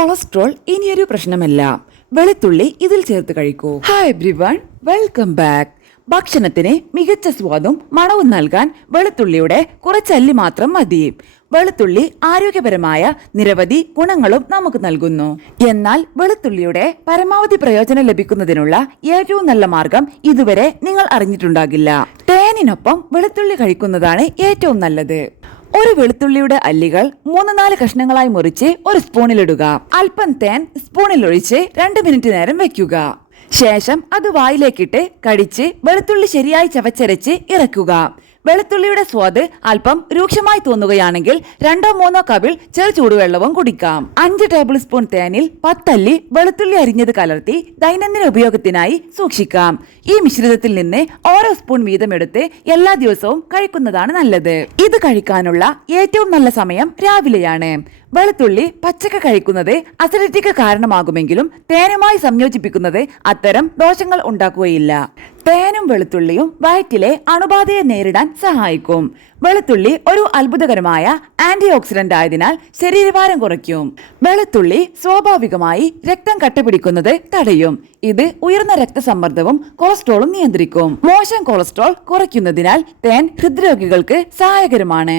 Cholesterol ഇനിയൊരു പ്രശ്നമല്ല. വെളുത്തുള്ളി ഇതിൽ ചേർത്ത് കഴിക്കൂ. Hi everyone, welcome back. ഭക്ഷണത്തിന് മികച്ച സ്വാദും മണവും നൽകാൻ വെളുത്തുള്ളിയുടെ കുറച്ചല്ലി മാത്രം മതി. വെളുത്തുള്ളി ആരോഗ്യപരമായ നിരവധി ഗുണങ്ങളും നമുക്ക് നൽകുന്നു. എന്നാൽ വെളുത്തുള്ളിയുടെ പരമാവധി പ്രയോജനം ലഭിക്കുന്നതിനുള്ള ഏറ്റവും നല്ല മാർഗം ഇതുവരെ നിങ്ങൾ അറിഞ്ഞിട്ടുണ്ടാകില്ല. തേനിനൊപ്പം വെളുത്തുള്ളി കഴിക്കുന്നതാണ് ഏറ്റവും നല്ലത്. ഒരു വെളുത്തുള്ളിയുടെ അല്ലികൾ 3-4 കഷ്ണങ്ങളായി മുറിച്ച് ഒരു സ്പൂണിലിടുക. അല്പം തേൻ സ്പൂണിൽ ഒഴിച്ച് 2 മിനിറ്റ് നേരം വെക്കുക. ശേഷം അത് വായിലേക്കിട്ട് കടിച്ച് വെളുത്തുള്ളി ശരിയായി ചവച്ചരച്ച് ഇറക്കുക. വെളുത്തുള്ളിയുടെ സ്വാദ് അല്പം രൂക്ഷമായി തോന്നുകയാണെങ്കിൽ 2-3 കവിൾ ചെറു ചൂടുവെള്ളവും കുടിക്കാം. 5 ടേബിൾ സ്പൂൺ തേനിൽ 10 അല്ലി വെളുത്തുള്ളി അരിഞ്ഞത് കലർത്തി ദൈനംദിന ഉപയോഗത്തിനായി സൂക്ഷിക്കാം. ഈ മിശ്രിതത്തിൽ നിന്ന് ഓരോ സ്പൂൺ വീതം എടുത്ത് എല്ലാ ദിവസവും കഴിക്കുന്നതാണ് നല്ലത്. ഇത് കഴിക്കാനുള്ള ഏറ്റവും നല്ല സമയം രാവിലെയാണ്. വെളുത്തുള്ളി പച്ചക്ക കഴിക്കുന്നത് അസിഡിറ്റിക്ക് കാരണമാകുമെങ്കിലും തേനുമായി സംയോജിപ്പിക്കുന്നത് അത്തരം ദോഷങ്ങൾ ഉണ്ടാക്കുകയില്ല. തേനും വെളുത്തുള്ളിയും വയറ്റിലെ അണുബാധയെ നേരിടാൻ സഹായിക്കും. വെളുത്തുള്ളി ഒരു അത്ഭുതകരമായ ആന്റി ഓക്സിഡന്റ് ആയതിനാൽ ശരീരഭാരം കുറയ്ക്കും. വെളുത്തുള്ളി സ്വാഭാവികമായി രക്തം കട്ടപിടിക്കുന്നത് തടയും. ഇത് ഉയർന്ന രക്തസമ്മർദ്ദവും കൊളസ്ട്രോളും നിയന്ത്രിക്കും. മോശം കൊളസ്ട്രോൾ കുറയ്ക്കുന്നതിനാൽ തേൻ ഹൃദ്രോഗികൾക്ക് സഹായകരമാണ്.